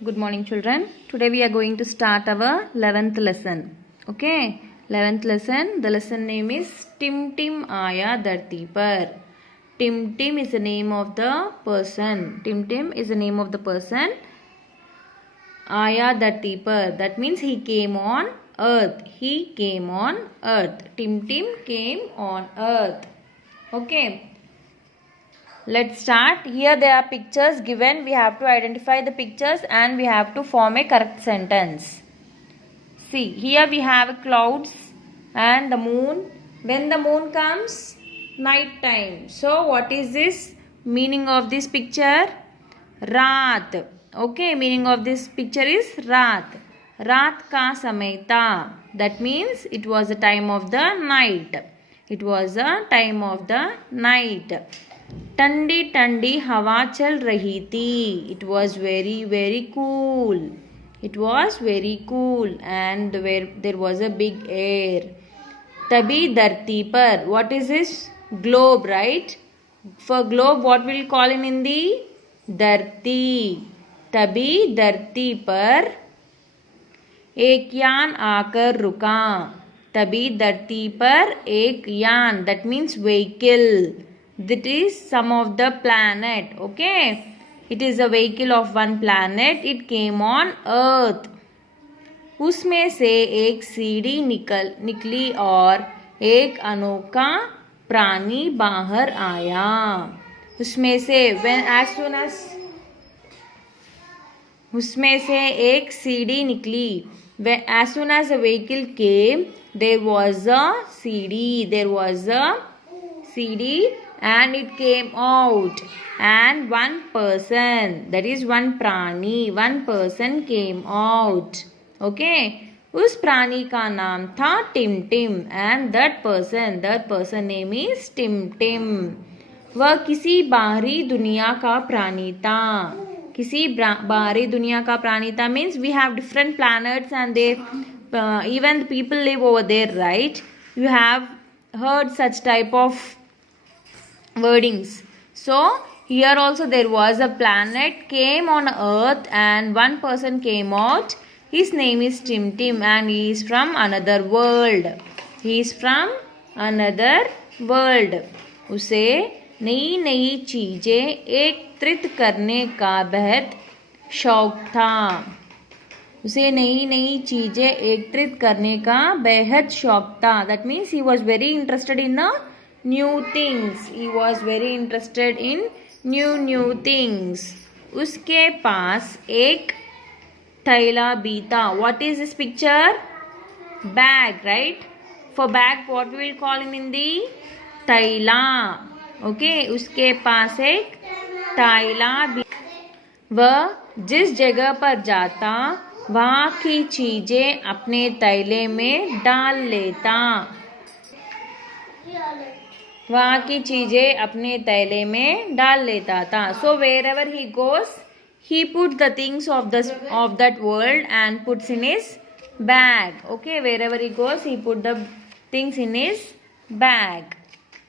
Good morning, children. Today we are going to start our 11th lesson. Okay, 11th lesson. The lesson name is Tim Tim Aya Dharti Par. Tim Tim is the name of the person. Tim Tim is the name of the person. Aya Dharti Par. That means he came on earth. He came on earth. Tim Tim came on earth. Okay. Let's start. Here there are pictures given. We have to identify the pictures and we have to form a correct sentence. See, here we have clouds and the moon. When the moon comes, night time. So, what is this meaning of this picture? Raat. Okay, meaning of this picture is Raat. Raat ka samay tha. That means it was the time of the night. It was the time of the night. ठंडी ठंडी हवा चल रही थी. It was very cool. It was very cool and there was a big air. तभी धरती पर. What is this? Globe, right? For globe, what will call in Hindi? धरती. तभी धरती पर एक यान आकर रुका. तभी धरती पर एक यान. That means vehicle. That is some of the planet. Okay, it is a vehicle of one planet. It came on earth. उसमें से एक सीढ़ी निकली और एक अनोखा प्राणी बाहर आया. उसमें से उसमें से एक सीढ़ी निकली. As soon as a vehicle came, there was a सीढ़ी. There was a सीढ़ी. And it came out, and one person, that is one prani, one person came out. Okay, उस प्राणी का नाम था Tim Tim, and that person name is Tim Tim. वह किसी बाहरी दुनिया का प्राणी था. किसी बाहरी दुनिया का प्राणी था means we have different planets and they even the people live over there, right? You have heard such type of wordings. So here also there was a planet came on earth and one person came out. His name is Tim Tim and he is from another world. He is from another world. उसे नई नई चीजें एकत्रित करने का बेहद शौक था. उसे नई नई चीजें एकत्रित करने का बेहद शौक था. That means he was very interested in new things. He was very interested in new things. उसके पास एक थैला भी था. What is this picture? Bag, right? For bag, what we will call in Hindi? थैला. Okay, उसके पास एक थैला भी. वह जिस जगह पर जाता वहाँ की चीजें अपने थैले में डाल लेता. वहाँ की चीजें अपने थैले में डाल लेता था. So wherever he goes, he put the things of that world and puts in his bag. Okay, wherever he goes, he put the things in his bag.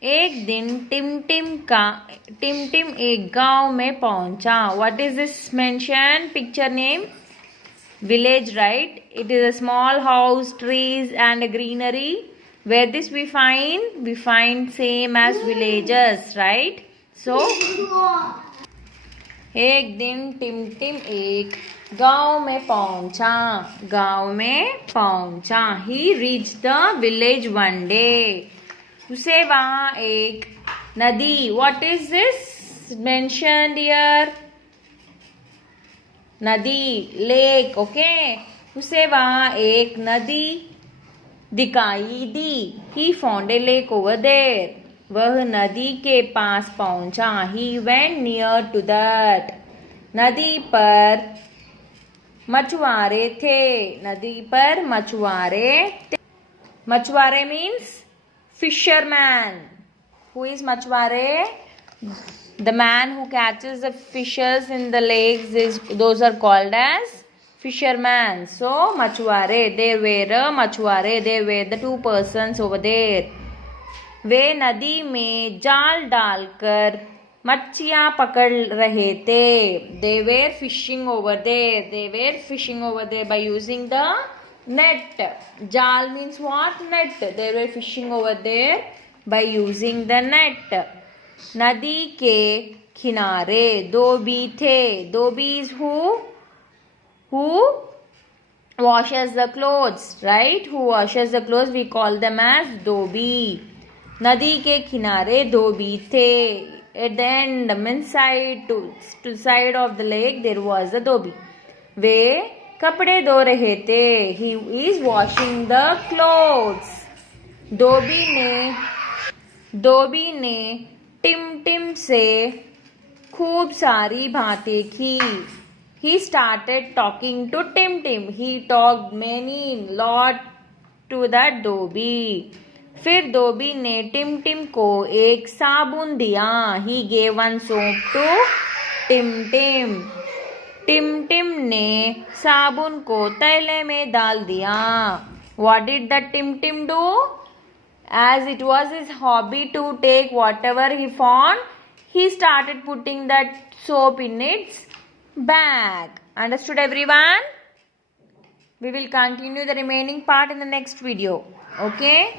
एक दिन टिम टिम एक गांव में पहुंचा. What is this mention? Picture name? Village, right? It is a small house, trees and a greenery. Where this we find same as villages, right? So एक दिन Tim Tim एक गांव में पहुंचा. He reached the village one day. उसे वहाँ एक नदी. What is this mentioned here? नदी, lake. Okay, उसे वहाँ एक नदी दिखाई दी. He found a lake over there. वह नदी के पास पहुंचा. He went near to that. नदी पर मछुआरे थे. मछुआरे means fisherman. Who is मछुआरे? The man who catches the fishes in the lakes, those are called as fisherman. So मछुआरे, there were the two persons over there. वे नदी में जाल डालकर मच्छियाँ पकड़ रहे थे. They were fishing over there. They were fishing over there by using the net. Jal means what? Net. They were fishing over there by using the net. नदी के किनारे धोबी थे. धोबी is who washes the clothes, right? Who washes the clothes? We call them as धोबी. नदी के किनारे धोबी थे. At the end, means side to side of the lake, there was a धोबी. वे कपड़े धो रहे थे. He is washing the clothes. धोबी ने Tim से खूब सारी बातें की. He started talking to Tim. He talked lot to that धोबी. फिर धोबी ने टिम को एक साबुन दिया. He gave one soap to Tim. Tim ने साबुन को तैले में डाल दिया. What did the Tim do? As it was his hobby to take whatever he found, he started putting that soap in its bag. Understood, everyone? We will continue the remaining part in the next video. Okay?